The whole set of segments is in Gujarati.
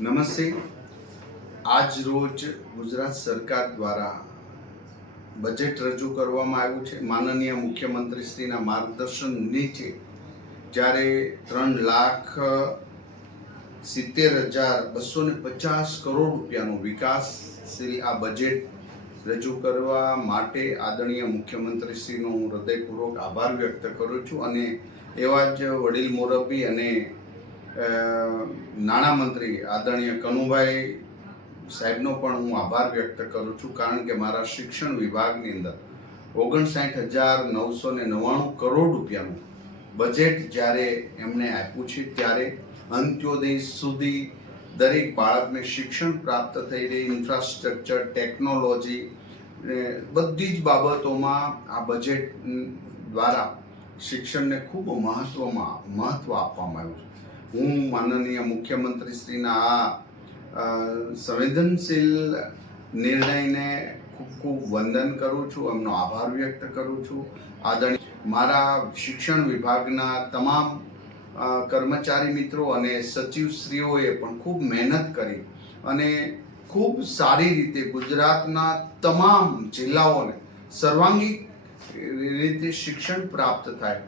નમસ્તે. આજ રોજ ગુજરાત સરકાર દ્વારા બજેટ રજૂ કરવામાં આવ્યું છે. માનનીય મુખ્યમંત્રીશ્રીના માર્ગદર્શન નીચે જ્યારે ત્રણ લાખ સિત્તેર હજાર બસો ને પચાસ કરોડ રૂપિયાનો વિકાસશીલ આ બજેટ રજૂ કરવા માટે આદરણીય મુખ્યમંત્રીશ્રીનો હું હૃદયપૂર્વક આભાર વ્યક્ત કરું છું. અને એવા જ વડીલ મોરબી અને નાણામંત્રી આદરણીય કનુભાઈ સાહેબનો પણ હું આભાર વ્યક્ત કરું છું, કારણ કે મારા શિક્ષણ વિભાગની અંદર ઓગણસાઠ હજાર નવસો ને નવ્વાણું કરોડ રૂપિયાનું બજેટ જ્યારે એમણે આપ્યું છે, ત્યારે અંત્યોદય સુધી દરેક બાળકને શિક્ષણ પ્રાપ્ત થઈ રહી, ઇન્ફ્રાસ્ટ્રક્ચર, ટેકનોલોજી બધી જ બાબતોમાં આ બજેટ દ્વારા શિક્ષણને ખૂબ મહત્વમાં, મહત્વ આપવામાં આવ્યું છે. હું માનનીય મુખ્યમંત્રીશ્રીના આ સંવેદનશીલ નિર્ણયને ખૂબ ખૂબ વંદન કરું છું, એમનો આભાર વ્યક્ત કરું છું. આદરણીય મારા શિક્ષણ વિભાગના તમામ કર્મચારી મિત્રો અને સચિવશ્રીઓએ પણ ખૂબ મહેનત કરી અને ખૂબ સારી રીતે ગુજરાતના તમામ જિલ્લાઓને સર્વાંગી રીતે શિક્ષણ પ્રાપ્ત થાય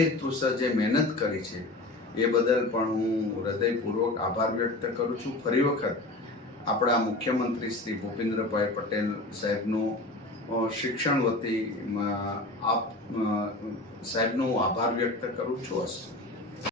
એ તુસજે મહેનત કરી છે. એ બદલ પણ હું હૃદયપૂર્વક આભાર વ્યક્ત કરું છું. ફરી વખત આપણા મુખ્યમંત્રી શ્રી ભૂપેન્દ્રભાઈ પટેલ સાહેબનો શિક્ષણ વતી આપ સાહેબનો હું આભાર વ્યક્ત કરું છું. અસ્તુ